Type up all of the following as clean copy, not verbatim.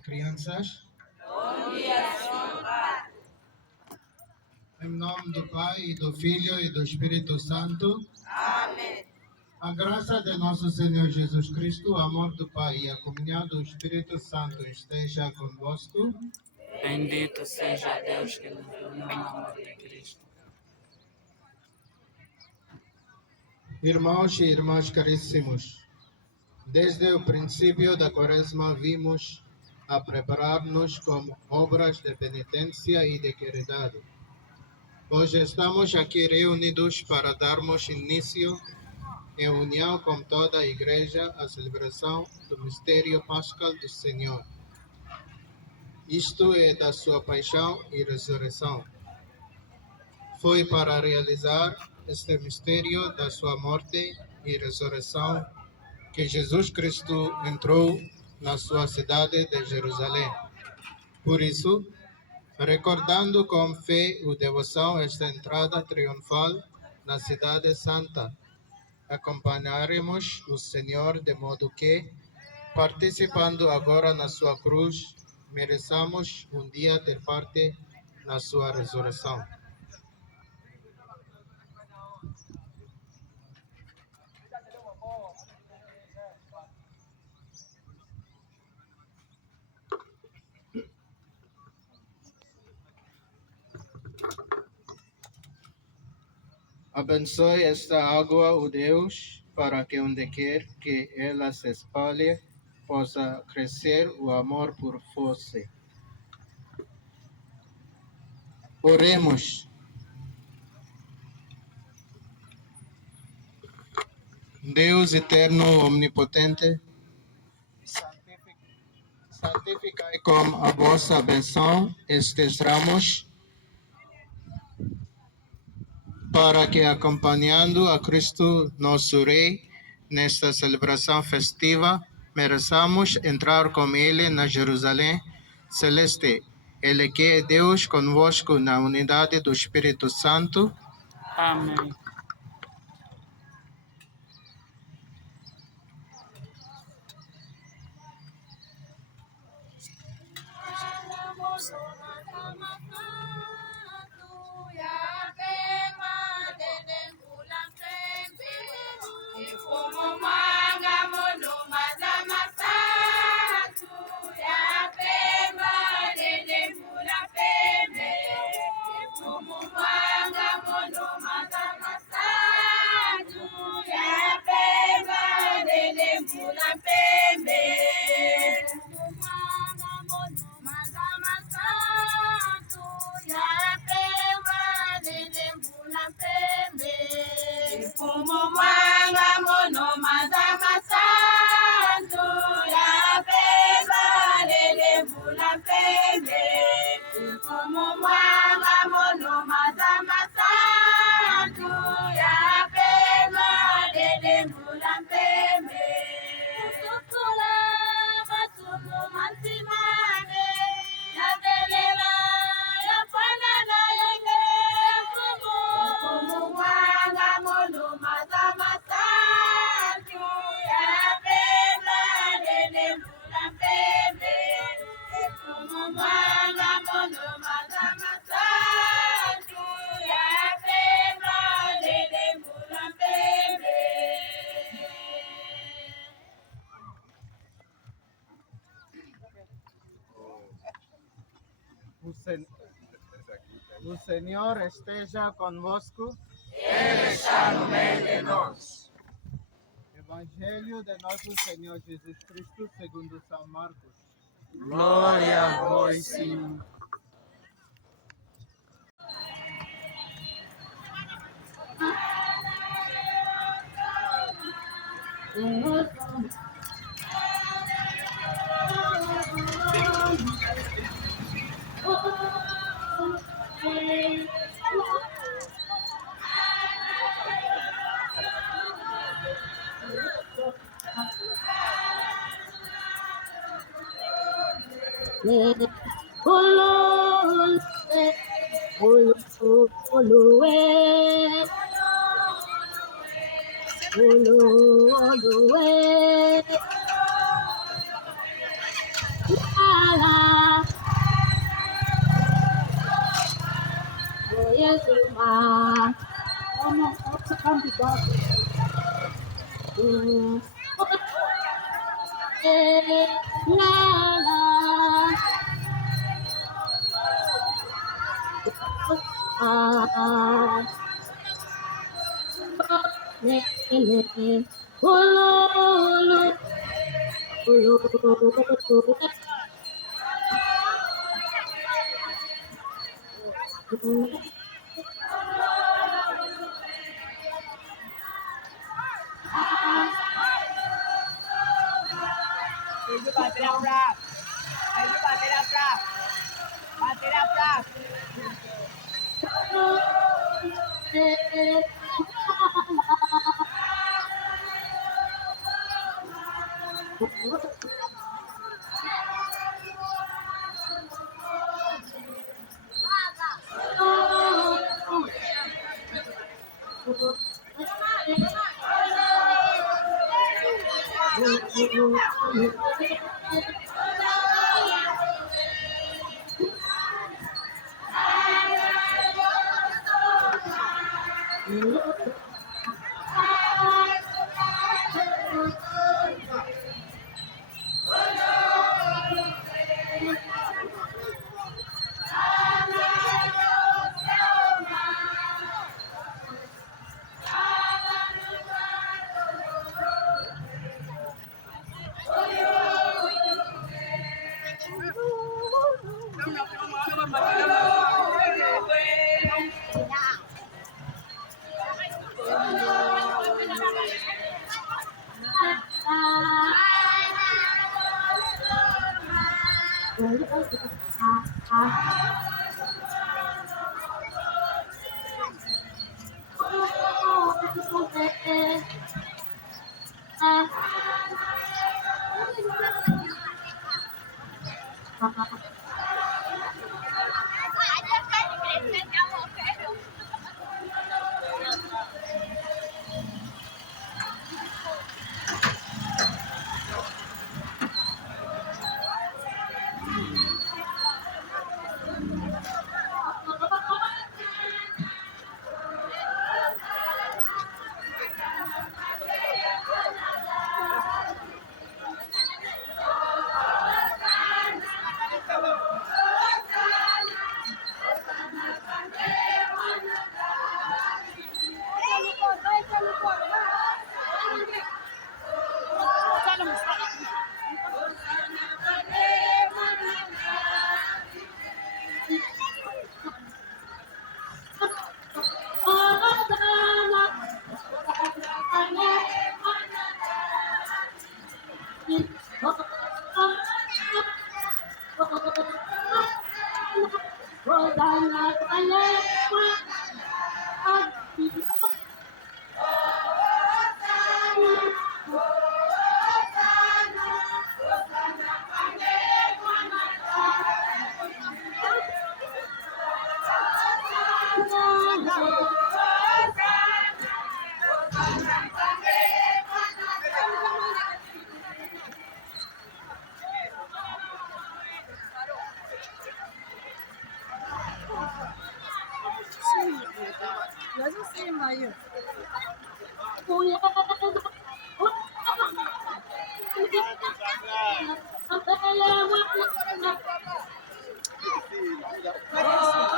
e crianças? Bom dia, Senhor Padre. Em nome do Pai, e do Filho e do Espírito Santo. Amém. A graça de nosso Senhor Jesus Cristo, o amor do Pai e a comunhão do Espírito Santo esteja convosco. Bendito seja Deus que nos uniu no amor de Cristo. Irmãos e irmãs caríssimos, desde o princípio da Quaresma vimos a preparar-nos como obras de penitência e de caridade. Hoje estamos aqui reunidos para darmos início, em união com toda a Igreja, à celebração do mistério pascal do Senhor. Isto é da sua paixão e ressurreição. Foi para realizar este mistério da sua morte e ressurreição que Jesus Cristo entrou na sua cidade de Jerusalém. Por isso, recordando com fé e devoção esta entrada triunfal na cidade santa, acompanharemos o Senhor de modo que, participando agora na sua cruz, mereçamos um dia ter parte na sua ressurreição. Abençoe esta água, ó Deus, para que onde quer que ela se espalhe, possa crescer o amor por você. Oremos. Deus eterno, omnipotente, santificai com a vossa benção estes ramos, para que, acompanhando a Cristo, nosso Rei, nesta celebração festiva, mereçamos entrar com Ele na Jerusalém celeste. Ele que é Deus convosco na unidade do Espírito Santo. Amém. O Senhor esteja convosco. Ele está no meio de nós. Evangelho de nosso Senhor Jesus Cristo segundo São Marcos. Glória a vós, Senhor.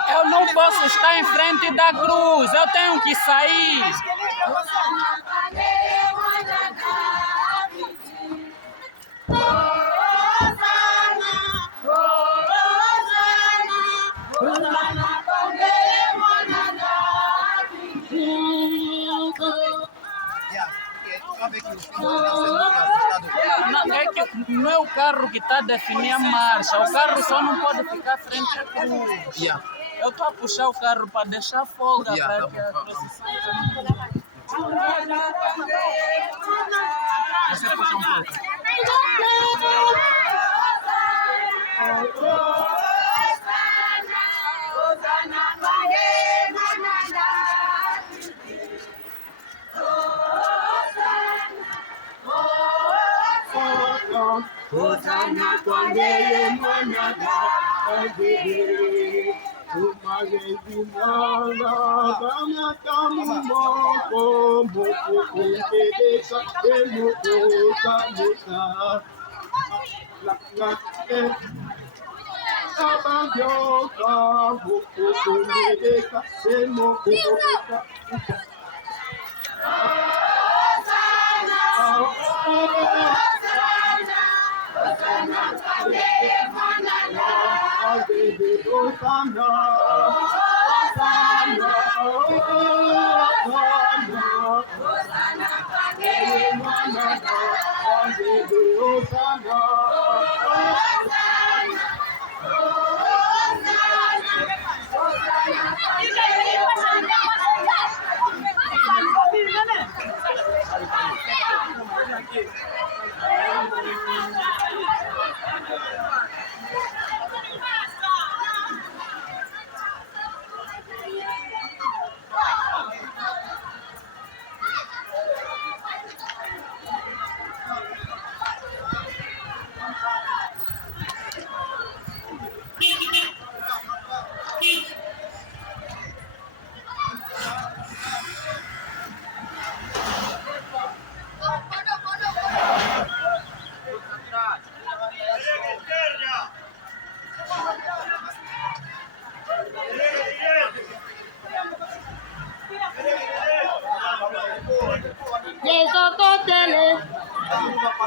Eu não posso estar em frente da cruz, eu tenho que sair. Não, é que não é o carro que está a definir a marcha, o carro só não pode ficar frente à cruz. Eu estou a puxar o carro para deixar folga para que a procissão... Você puxa um pouco. Hosanna kwa yeye mwana Daudi.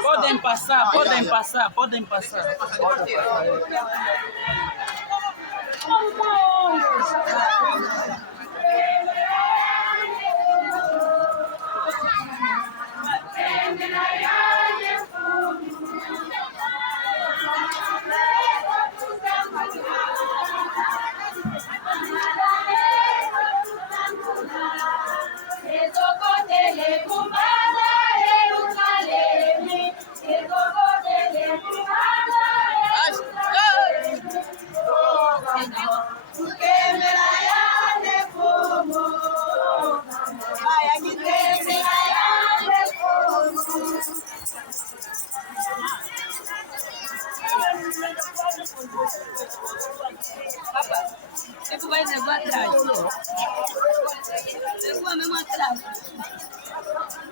Podem passar, podem passar, podem passar.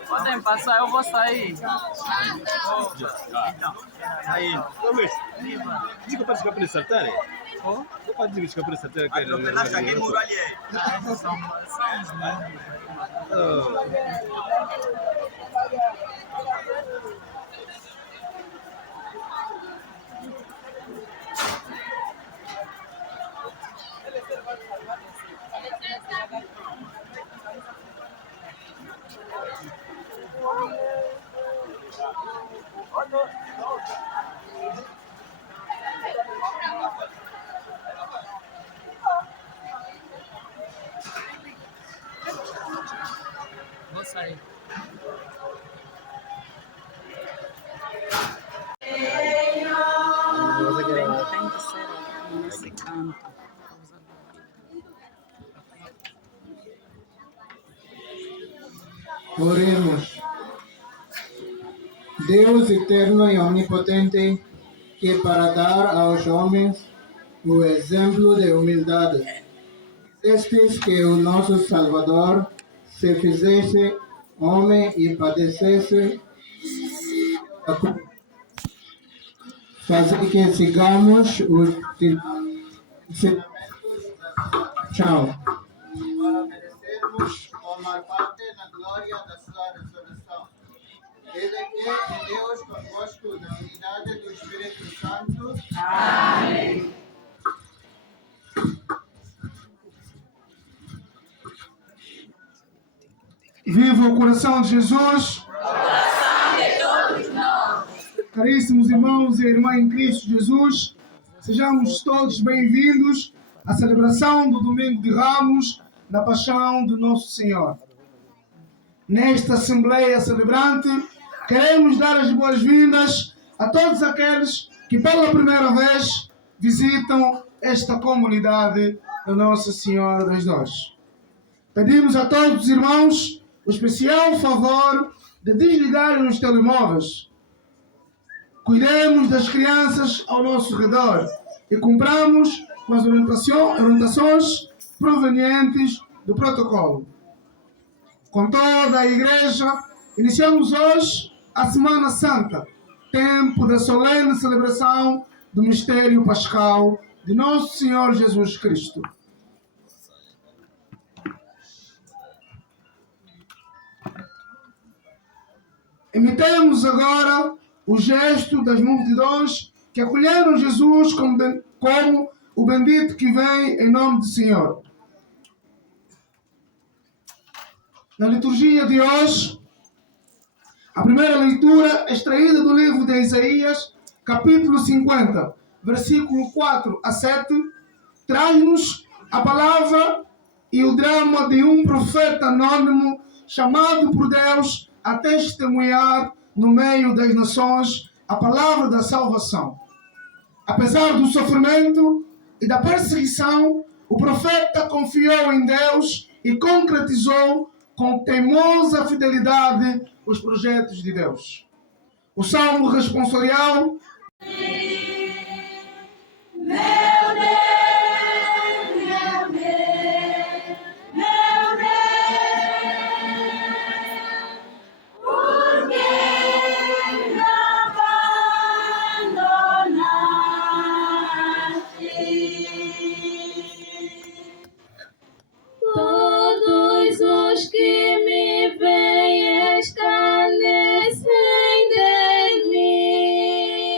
Podem passar, eu vou sair. Aí, Luís, diz que pode para saltar. Oh? Não pode dizer que para saltar. Vou sair. Tem que ser nesse canto. Oremos. Deus eterno e onipotente, que para dar aos homens o exemplo de humildade, estes que o nosso Salvador se fizesse homem e padecesse, fazer que sigamos os tchau. Para merecermos tomar parte na glória da sua ressurreição. Ele que é Deus convosco na unidade do Espírito Santo. Amém. Viva o coração de Jesus! Caríssimos irmãos e irmãs em Cristo Jesus, sejamos todos bem-vindos à celebração do Domingo de Ramos da Paixão do Nosso Senhor. Nesta Assembleia Celebrante, queremos dar as boas-vindas a todos aqueles que pela primeira vez visitam esta comunidade da Nossa Senhora das Dores. Pedimos a todos os irmãos o especial favor de desligarem os telemóveis. Cuidemos das crianças ao nosso redor e cumpramos com as orientações provenientes do protocolo. Com toda a Igreja, iniciamos hoje a Semana Santa, tempo da solene celebração do mistério pascal de Nosso Senhor Jesus Cristo. Imitemos agora o gesto das multidões que acolheram Jesus como o bendito que vem em nome do Senhor. Na liturgia de hoje, a primeira leitura é extraída do livro de Isaías, capítulo 50, versículo 4 a 7, traz-nos a palavra e o drama de um profeta anônimo chamado por Deus a testemunhar no meio das nações a palavra da salvação. Apesar do sofrimento e da perseguição, o profeta confiou em Deus e concretizou com teimosa fidelidade os projetos de Deus. O salmo responsorial. Todos os que me veem escarnecem de mim.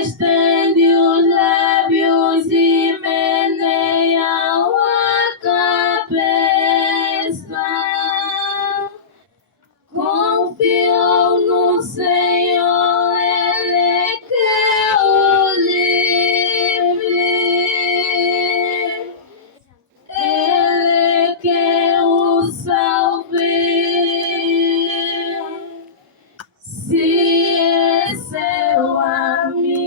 Estende os lábios e meneiam a cabeça. Confiou no Senhor, Ele que o livre. Ele que o salve. Se é seu amigo.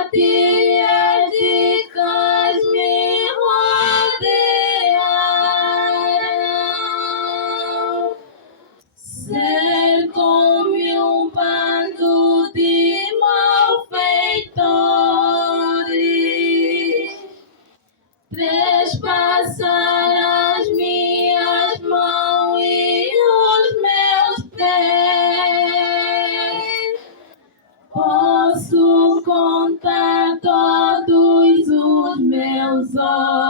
Matilhas de cães me rodearam, cercam-me um bando de malfeitores, trespassaram as minhas mãos e os meus pés. Posso contar todos os meus ossos.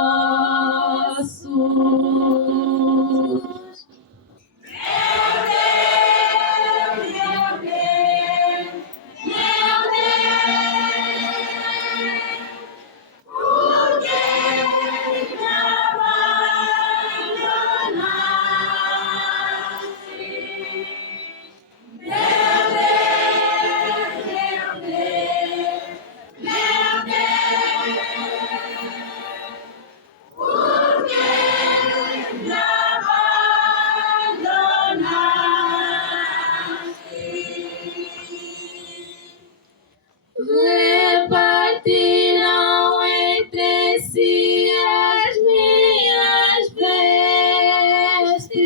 Repartirão entre si as minhas vestes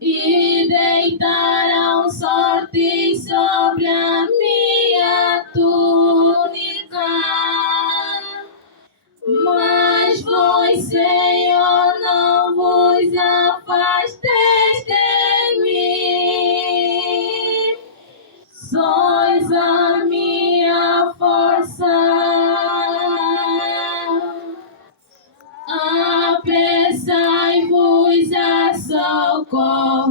e deitarão sorte sobre a minha túnica. Mas vós, Senhor, não vos afasteis de mim. Sois a minha força. Apressai-vos a socorrer.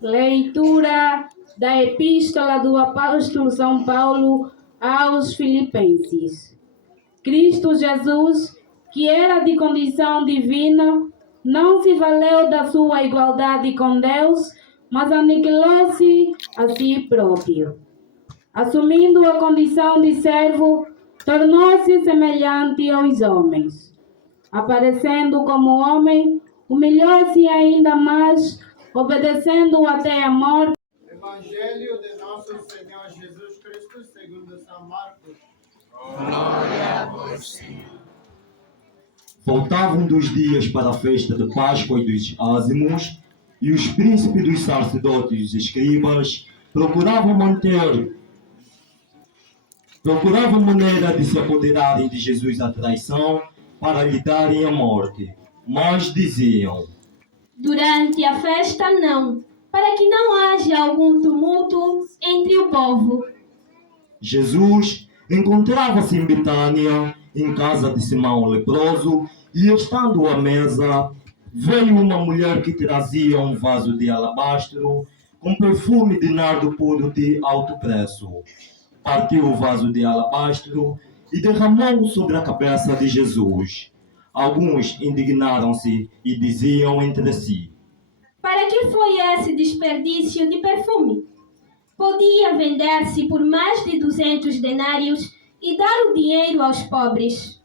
Leitura da Epístola do Apóstolo São Paulo aos Filipenses. Cristo Jesus, que era de condição divina, não se valeu da sua igualdade com Deus, mas aniquilou-se a si próprio. Assumindo a condição de servo, tornou-se semelhante aos homens. Aparecendo como homem, humilhou-se ainda mais, obedecendo até a morte. Evangelho de nosso Senhor Jesus Cristo segundo São Marcos. Faltavam 2 dias para a festa de Páscoa e dos Ázimos, e os príncipes dos sacerdotes e os escribas procuravam maneira de se apoderarem de Jesus à traição para lhe darem a morte. Mas diziam: Durante a festa, não, para que não haja algum tumulto entre o povo. Jesus encontrava-se em Betânia, em casa de Simão o leproso, e estando à mesa, veio uma mulher que trazia um vaso de alabastro com perfume de nardo puro de alto preço. Partiu o vaso de alabastro e derramou-o sobre a cabeça de Jesus. Alguns indignaram-se e diziam entre si: Para que foi esse desperdício de perfume? Podia vender-se por mais de 200 denários e dar o dinheiro aos pobres.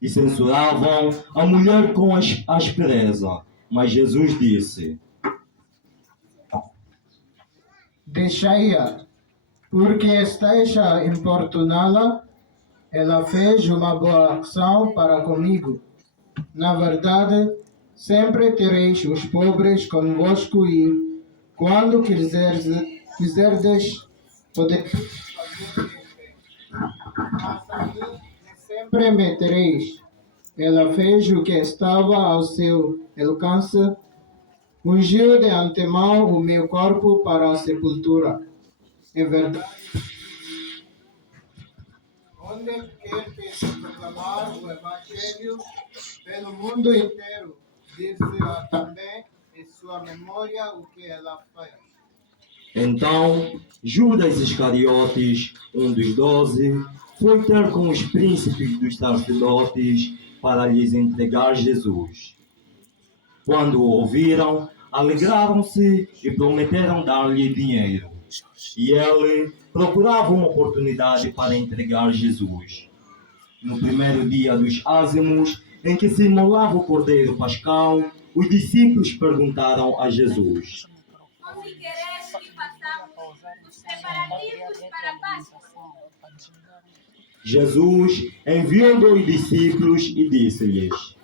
E censuravam a mulher com aspereza. Mas Jesus disse: Deixai-a, porque estáis a importuná-la. Ela fez uma boa ação para comigo. Na verdade, sempre tereis os pobres convosco e, quando quiserdes, podeis fazer. Mas a mim sempre me tereis. Ela fez o que estava ao seu alcance, ungiu de antemão o meu corpo para a sepultura. Em verdade, onde quer que proclamar o Evangelho pelo mundo inteiro, diz-se também em sua memória o que ela fez. Então Judas Iscariotes, um dos 12, foi ter com os príncipes dos sacerdotes para lhes entregar Jesus. Quando o ouviram, alegraram-se e prometeram dar-lhe dinheiro. E ele procurava uma oportunidade para entregar Jesus. No primeiro dia dos Ázimos, em que se imolava o cordeiro pascal, os discípulos perguntaram a Jesus: Onde queres que façamos os preparativos para a Páscoa? Jesus enviou 2 discípulos e disse-lhes: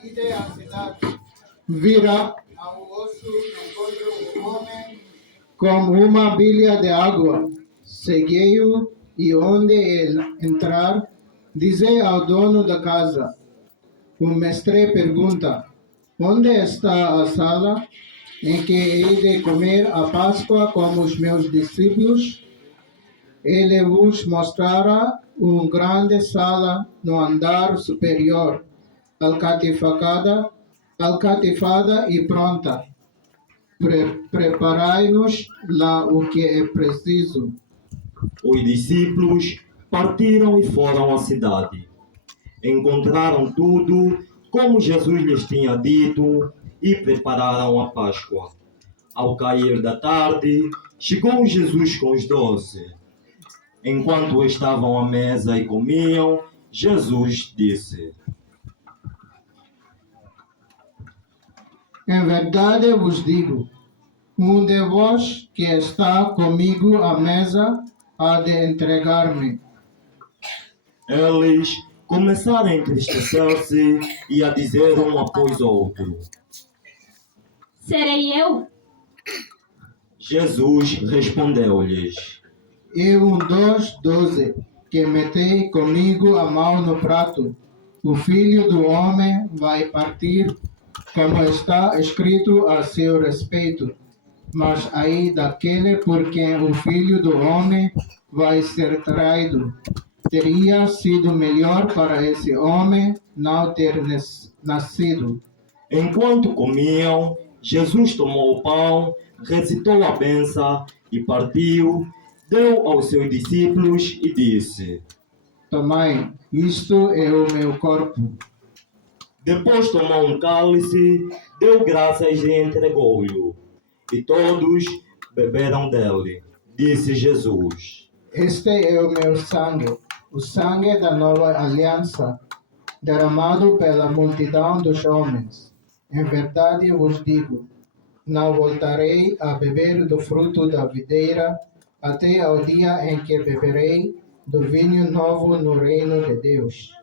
Ide à cidade. Vira ao osso encontra um homem com uma bilha de água. Segui-o e onde ele entrar, dizei ao dono da casa: o mestre pergunta: onde está a sala em que hei de comer a Páscoa com os meus discípulos? Ele vos mostrará uma grande sala no andar superior, alcatifada e pronta. Preparai-nos lá o que é preciso. Os discípulos partiram e foram à cidade. Encontraram tudo como Jesus lhes tinha dito e prepararam a Páscoa. Ao cair da tarde, chegou Jesus com os 12. Enquanto estavam à mesa e comiam, Jesus disse: Em verdade vos digo, um de vós que está comigo à mesa há de entregar-me. Eles começaram a entristecer-se e a dizer um após outro: Serei eu? Jesus respondeu-lhes: Eu um dos 12, que metei comigo a mão no prato. O Filho do Homem vai partir, como está escrito a seu respeito. Mas aí daquele por quem o Filho do Homem vai ser traído. Teria sido melhor para esse homem não ter nascido. Enquanto comiam, Jesus tomou o pão, recitou a bênção e partiu, deu aos seus discípulos e disse: Tomai, isto é o meu corpo. Depois tomou um cálice, deu graças e entregou-lhe. E todos beberam dele. Disse Jesus: Este é o meu sangue, o sangue da nova aliança, derramado pela multidão dos homens. Em verdade vos digo, não voltarei a beber do fruto da videira, até ao dia em que beberei do vinho novo no reino de Deus.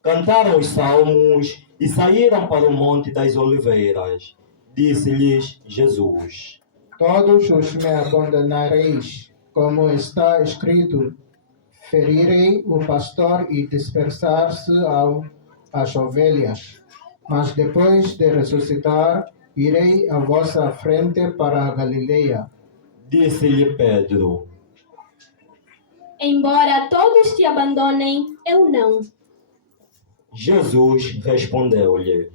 Cantaram os salmos e saíram para o Monte das Oliveiras. Disse-lhes Jesus: Todos os me abandonareis, como está escrito, ferirei o pastor e dispersar-se as ovelhas. Mas depois de ressuscitar, irei à vossa frente para a Galileia. Disse-lhe Pedro: Embora todos te abandonem, eu não. Jesus respondeu-lhe: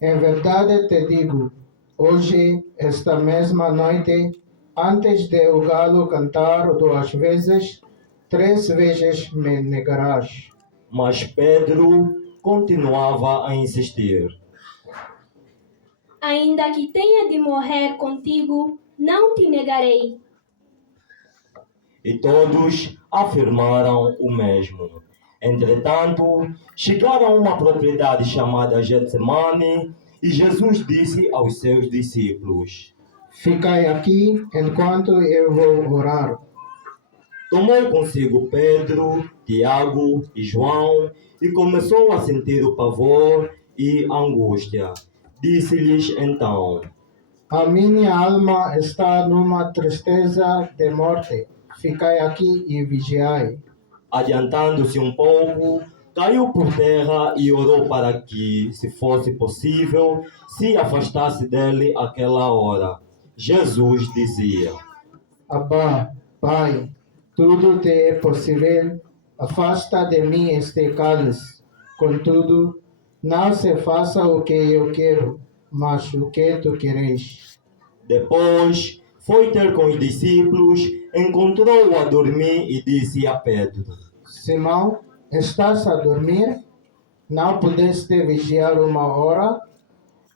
Em verdade te digo, hoje, esta mesma noite, antes de o galo cantar 2 vezes, 3 vezes me negarás. Mas Pedro continuava a insistir. Ainda que tenha de morrer contigo, não te negarei. E todos afirmaram o mesmo. Entretanto, chegaram a uma propriedade chamada Getsemane, e Jesus disse aos seus discípulos: Ficai aqui enquanto eu vou orar. Tomou consigo Pedro, Tiago e João e começou a sentir o pavor e a angústia. Disse-lhes então: A minha alma está numa tristeza de morte. Ficai aqui e vigiai. Adiantando-se um pouco, caiu por terra e orou para que, se fosse possível, se afastasse dele aquela hora. Jesus dizia: Abba, Pai, tudo te é possível. Afasta de mim este cálice. Contudo, não se faça o que eu quero, mas o que tu queres. Depois foi ter com os discípulos, encontrou-o a dormir e disse a Pedro: Simão, estás a dormir? Não pudeste vigiar 1 hora?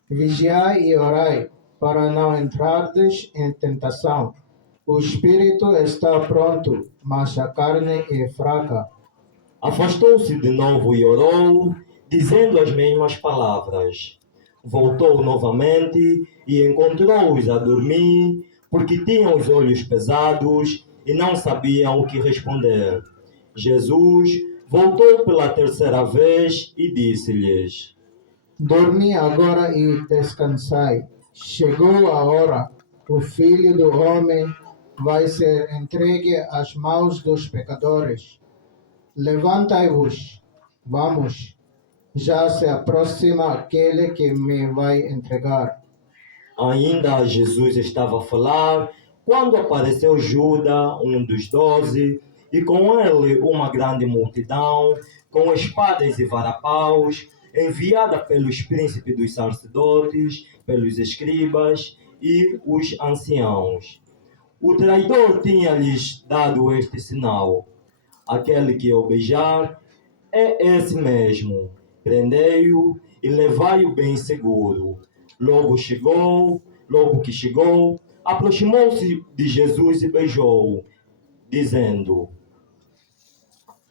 Vigiai e orai, para não entrardes em tentação. O espírito está pronto, mas a carne é fraca. Afastou-se de novo e orou, dizendo as mesmas palavras. Voltou novamente e encontrou-os a dormir, porque tinham os olhos pesados e não sabiam o que responder. Jesus voltou pela 3ª vez e disse-lhes: Dormi agora e descansai. Chegou a hora. O Filho do Homem vai ser entregue às mãos dos pecadores. Levantai-vos, vamos. Já se aproxima aquele que me vai entregar. Ainda Jesus estava a falar, quando apareceu Judas, um dos 12, e com ele uma grande multidão, com espadas e varapaus, enviada pelos príncipes dos sacerdotes, pelos escribas e os anciãos. O traidor tinha-lhes dado este sinal: aquele que eu beijar é esse mesmo. Prendei-o e levai-o bem seguro. Logo que chegou, aproximou-se de Jesus e beijou-o, dizendo: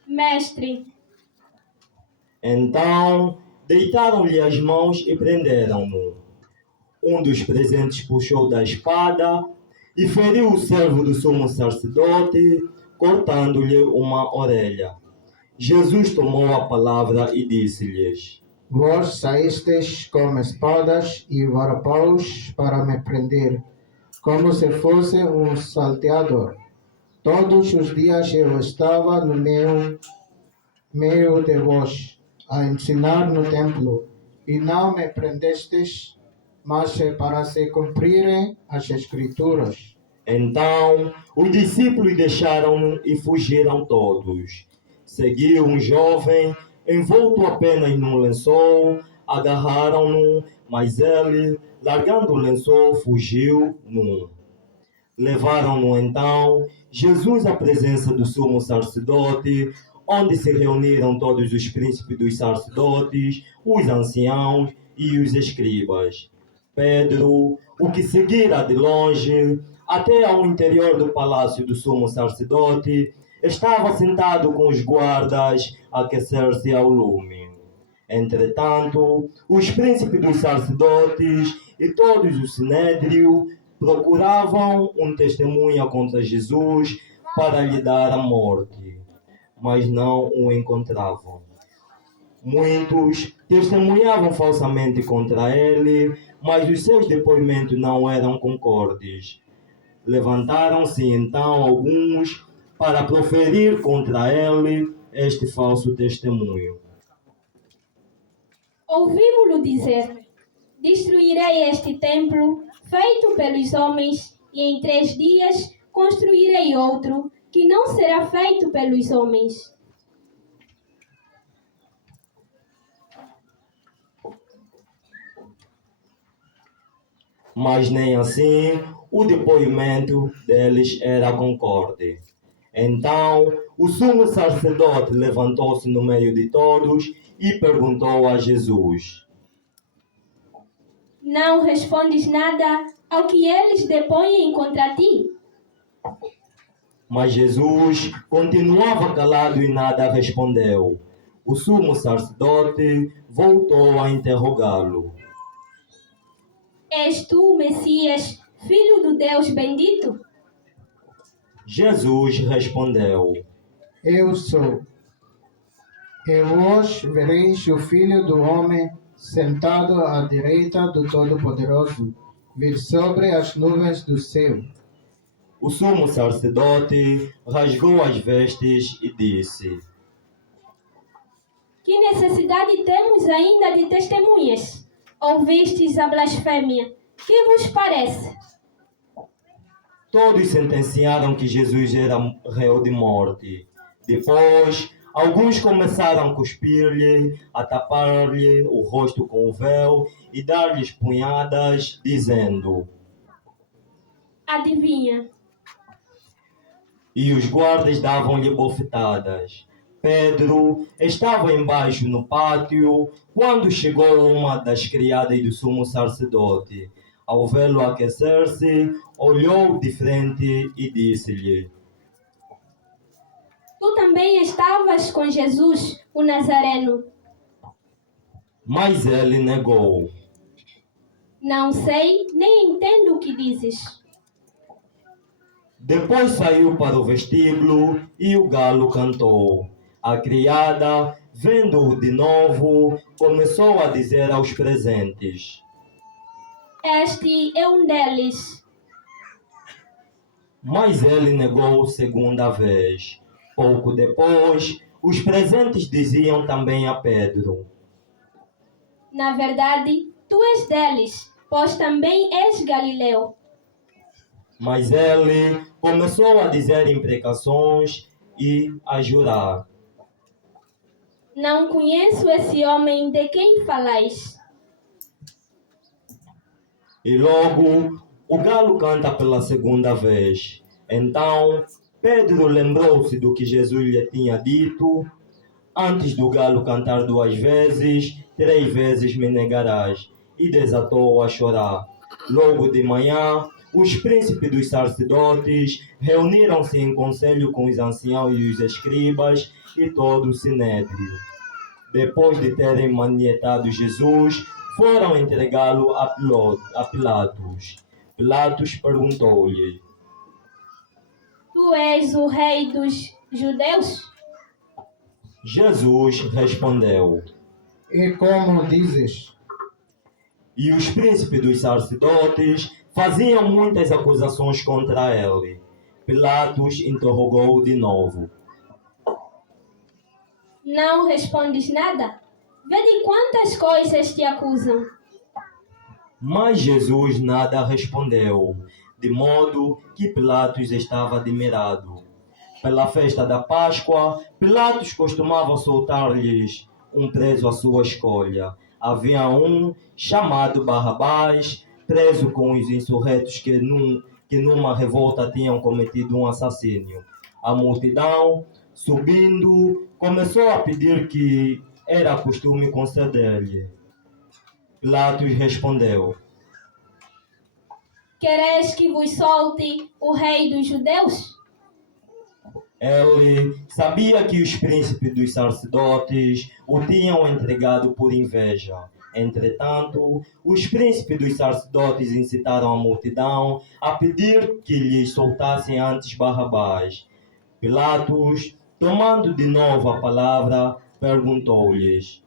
Mestre, Então deitaram-lhe as mãos e prenderam-no. Um dos presentes puxou da espada e feriu o servo do sumo sacerdote, cortando-lhe uma orelha. Jesus tomou a palavra e disse-lhes: Vós saístes com espadas e varapaus para me prender, como se fosse um salteador. Todos os dias eu estava no meio de vós, a ensinar no templo, e não me prendestes. mas é para se cumprirem as Escrituras. Então os discípulos deixaram-no e fugiram todos. Seguiu um jovem, envolto apenas num lençol, agarraram-no, mas ele, largando o lençol, fugiu nu. Levaram-no então Jesus à presença do sumo sacerdote, onde se reuniram todos os príncipes dos sacerdotes, os anciãos e os escribas. Pedro, o que seguira de longe, até ao interior do palácio do sumo sacerdote, estava sentado com os guardas a aquecer-se ao lume. Entretanto, os príncipes dos sacerdotes e todos o sinédrio procuravam um testemunha contra Jesus para lhe dar a morte, mas não o encontravam. Muitos testemunhavam falsamente contra ele, mas os seus depoimentos não eram concordes. Levantaram-se então alguns para proferir contra ele este falso testemunho. Ouvimos-lo dizer: destruirei este templo, feito pelos homens, e em 3 dias construirei outro, que não será feito pelos homens. Mas nem assim o depoimento deles era concorde. Então o sumo sacerdote levantou-se no meio de todos e perguntou a Jesus: Não respondes nada ao que eles depõem contra ti? Mas Jesus continuava calado e nada respondeu. O sumo sacerdote voltou a interrogá-lo: És tu o Messias, filho do Deus bendito? Jesus respondeu: Eu sou. E hoje vereis o Filho do Homem sentado à direita do Todo-Poderoso, vir sobre as nuvens do céu. O sumo sacerdote rasgou as vestes e disse: Que necessidade temos ainda de testemunhas? Ouvistes a blasfêmia. Que vos parece? Todos sentenciaram que Jesus era réu de morte. Depois, alguns começaram a cuspir-lhe, a tapar-lhe o rosto com o véu e dar-lhe punhadas, dizendo: Adivinha? E os guardas davam-lhe bofetadas. Pedro estava embaixo no pátio quando chegou uma das criadas do sumo sacerdote. Ao vê-lo aquecer-se, olhou de frente e disse-lhe: Tu também estavas com Jesus, o Nazareno. Mas ele negou. Não sei, nem entendo o que dizes. Depois saiu para o vestíbulo e o galo cantou. A criada, vendo-o de novo, começou a dizer aos presentes: Este é um deles. Mas ele negou segunda vez. Pouco depois, os presentes diziam também a Pedro: Na verdade, tu és deles, pois também és Galileu. Mas ele começou a dizer imprecações e a jurar: Não conheço esse homem de quem falais. E logo o galo canta pela segunda vez. Então Pedro lembrou-se do que Jesus lhe tinha dito: Antes do galo cantar 2 vezes, 3 vezes me negarás. E desatou a chorar. Logo de manhã, os príncipes dos sacerdotes reuniram-se em conselho com os anciãos e os escribas e todo o sinédrio. Depois de terem manietado Jesus, foram entregá-lo a Pilatos. Pilatos perguntou-lhe: Tu és o rei dos judeus? Jesus respondeu: E como dizes? E os príncipes dos sacerdotes faziam muitas acusações contra ele. Pilatos interrogou-o de novo: Não respondes nada? Vê de quantas coisas te acusam. Mas Jesus nada respondeu, de modo que Pilatos estava admirado. Pela festa da Páscoa, Pilatos costumava soltar-lhes um preso à sua escolha. Havia um chamado Barrabás, preso com os insurretos que numa revolta tinham cometido um assassínio. A multidão, subindo, começou a pedir que era costume conceder-lhe. Pilatos respondeu: Quereis que vos solte o rei dos judeus? Ele sabia que os príncipes dos sacerdotes o tinham entregado por inveja. Entretanto, os príncipes dos sacerdotes incitaram a multidão a pedir que lhes soltassem antes Barrabás. Pilatos, tomando de novo a palavra, perguntou-lhes: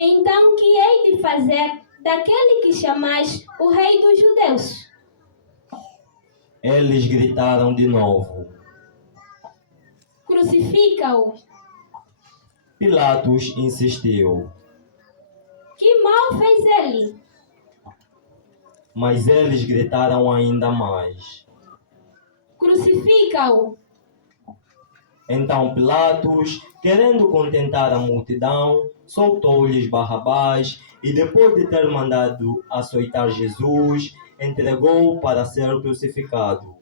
Então que hei de fazer daquele que chamais o rei dos judeus? Eles gritaram de novo. Crucifica-o. Pilatos insistiu, Que mal fez ele? mas eles gritaram ainda mais. Crucifica-o. Então Pilatos, querendo contentar a multidão, soltou-lhes Barrabás e, depois de ter mandado açoitar Jesus, entregou-o para ser crucificado.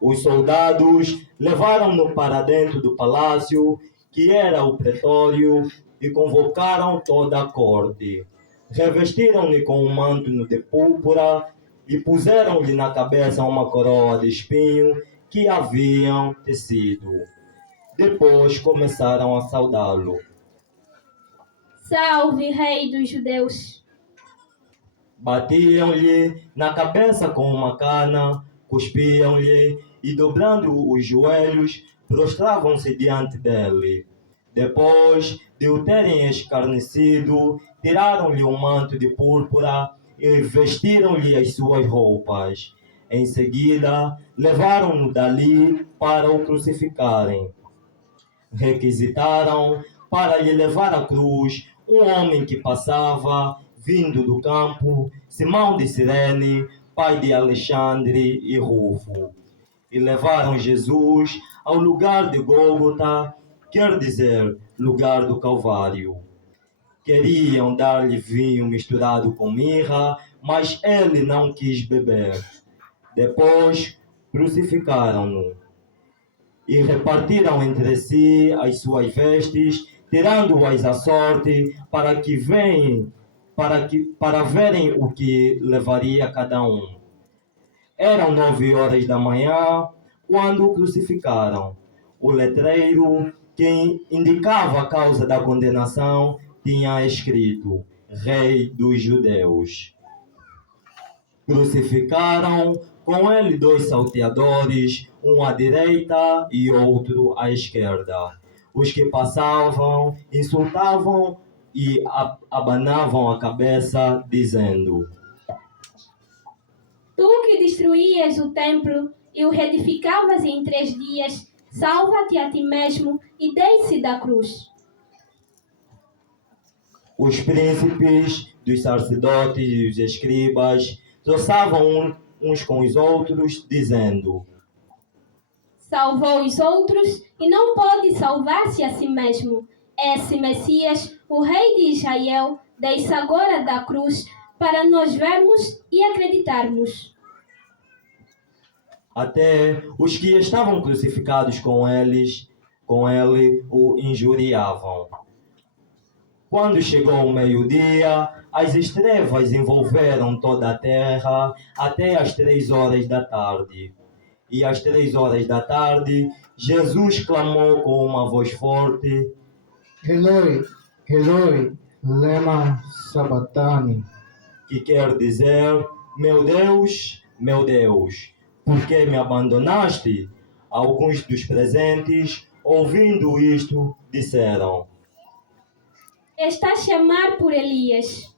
Os soldados levaram-no para dentro do palácio, que era o pretório, e convocaram toda a corte. Revestiram-lhe com um manto de púrpura e puseram-lhe na cabeça uma coroa de espinho que haviam tecido. Depois começaram a saudá-lo. Salve, rei dos judeus. Batiam-lhe na cabeça com uma cana, cuspiam-lhe e, dobrando os joelhos, prostravam-se diante dele. Depois de o terem escarnecido, tiraram-lhe um manto de púrpura e vestiram-lhe as suas roupas. Em seguida, levaram-no dali para o crucificarem. Requisitaram para lhe levar à cruz um homem que passava, vindo do campo, Simão de Cirene, pai de Alexandre e Rufo. E levaram Jesus ao lugar de Gólgota, quer dizer, lugar do Calvário. Queriam dar-lhe vinho misturado com mirra, mas ele não quis beber. Depois crucificaram-no e repartiram entre si as suas vestes, tirando-as à sorte para verem o que levaria cada um. Eram 9 horas da manhã quando o crucificaram. O letreiro que indicava a causa da condenação tinha escrito: Rei dos Judeus. Crucificaram com ele 2 salteadores, um à direita e outro à esquerda. Os que passavam insultavam e abanavam a cabeça, dizendo: Tu que destruías o templo e o reedificavas em 3 dias, salva-te a ti mesmo e desce da cruz. Os príncipes dos sacerdotes e os escribas troçavam uns com os outros, dizendo: Salvou os outros e não pode salvar-se a si mesmo. Esse Messias, o rei de Israel, desce agora da cruz para nós vermos e acreditarmos. Até os que estavam crucificados com ele o injuriavam. Quando chegou o meio-dia, as trevas envolveram toda a terra até às 3 horas da tarde. E às 3 horas da tarde, Jesus clamou com uma voz forte: Eloi, Eloi, lema sabachthani, que quer dizer: meu Deus, por que me abandonaste? Alguns dos presentes, ouvindo isto, disseram: Está a chamar por Elias.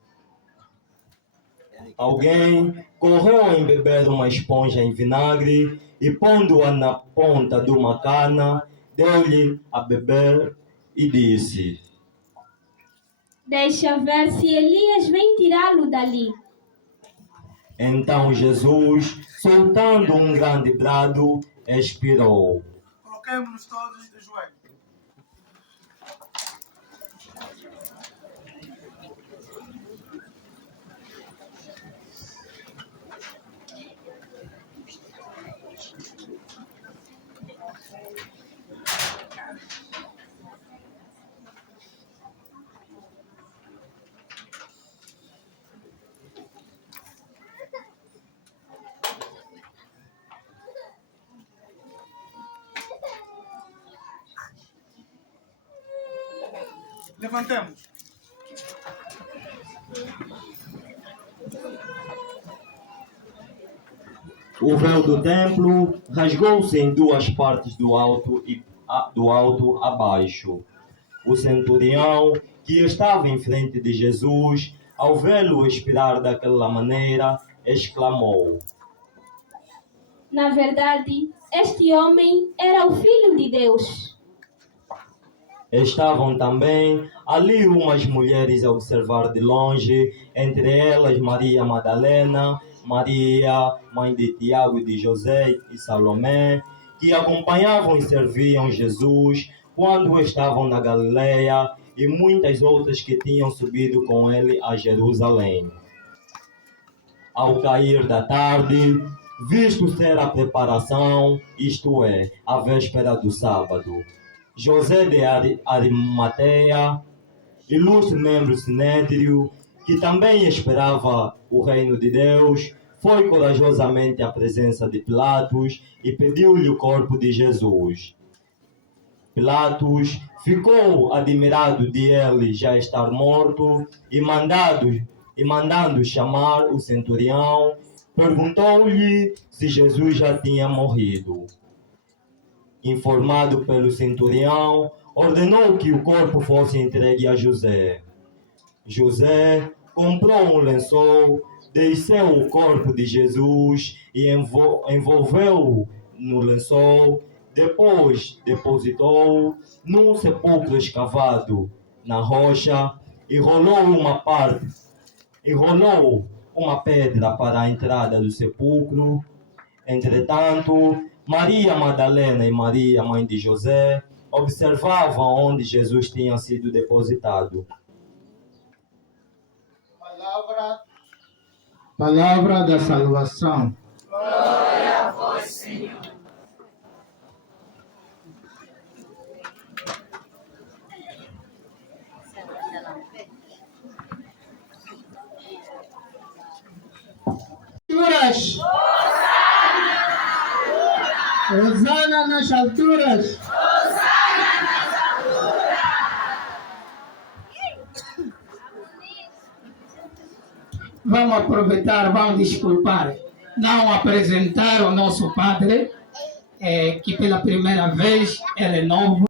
Alguém correu a embeber uma esponja em vinagre e, pondo-a na ponta de uma cana, deu-lhe a beber e disse: Deixa ver se Elias vem tirá-lo dali. Então Jesus, soltando um grande brado, expirou. Coloquemos-nos todos de joelhos. Levantemos. O véu do templo rasgou-se em duas partes do alto a baixo. O centurião, que estava em frente de Jesus, ao vê-lo expirar daquela maneira, exclamou: Na verdade, este homem era o Filho de Deus. Estavam também ali umas mulheres a observar de longe, entre elas Maria Madalena, Maria, mãe de Tiago e de José e Salomé, que acompanhavam e serviam Jesus quando estavam na Galileia, e muitas outras que tinham subido com ele a Jerusalém. Ao cair da tarde, visto ser a preparação, isto é, a véspera do sábado, José de Arimateia, ilustre membro sinédrio, que também esperava o reino de Deus, foi corajosamente à presença de Pilatos e pediu-lhe o corpo de Jesus. Pilatos ficou admirado de ele já estar morto e mandando chamar o centurião, perguntou-lhe se Jesus já tinha morrido. Informado pelo centurião, ordenou que o corpo fosse entregue a José. José comprou um lençol, desceu o corpo de Jesus e envolveu-o no lençol, depois depositou num sepulcro escavado na rocha e rolou uma pedra para a entrada do sepulcro. Entretanto, Maria Madalena e Maria, mãe de José, observavam onde Jesus tinha sido depositado. Palavra da salvação. Glória a vós, Senhor. Alturas. Hosana nas alturas. Vamos aproveitar, vamos desculpar, não apresentar o nosso padre, que pela primeira vez ele é novo.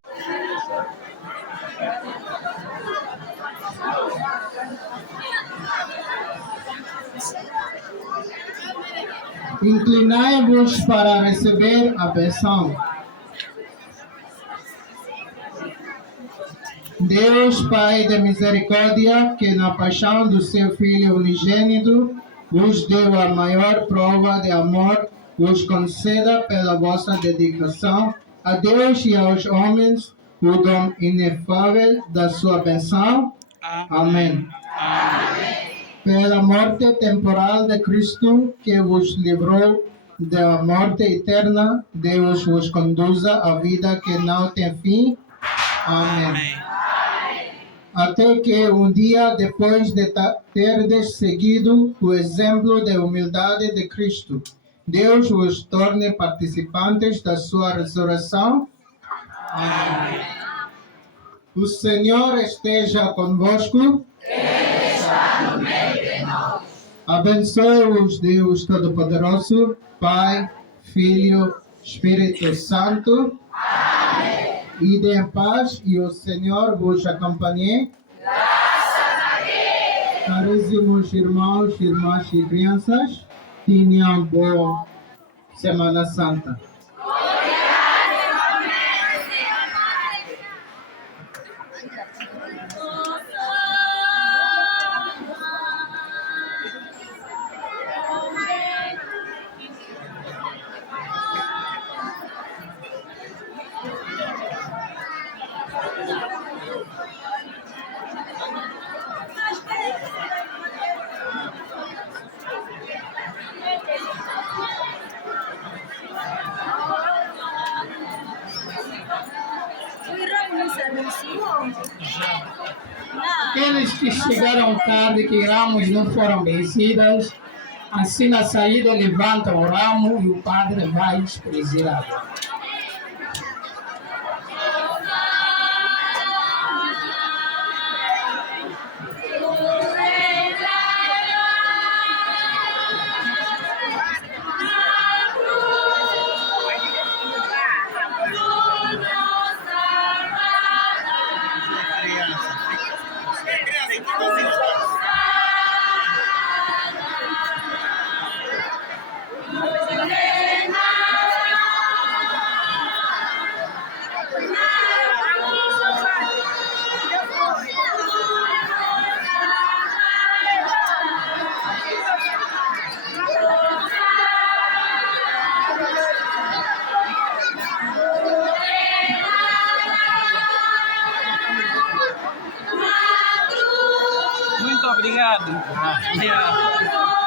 Inclinai-vos para receber a benção. Deus, Pai de misericórdia, que na paixão do seu Filho unigênito vos deu a maior prova de amor, vos conceda pela vossa dedicação a Deus e aos homens o dom inefável da sua benção. Amém. Pela morte temporal de Cristo, que vos livrou da morte eterna, Deus vos conduza à vida que não tem fim. Amém. Até que um dia, depois de terdes seguido o exemplo de humildade de Cristo, Deus vos torne participantes da sua ressurreição. Amém. O Senhor esteja convosco. Abençoe-os Deus Todo-Poderoso, Pai, Filho, Espírito Santo. Amém. Ide em paz e o Senhor vos acompanhe. Graças a Deus. Caríssimos irmãos, irmãs e crianças, tenham boa Semana Santa. aqueles que chegaram tarde, que ramos não foram vencidas, assim na saída levanta o ramo e o padre vai espremer água. Muito obrigado. Yeah.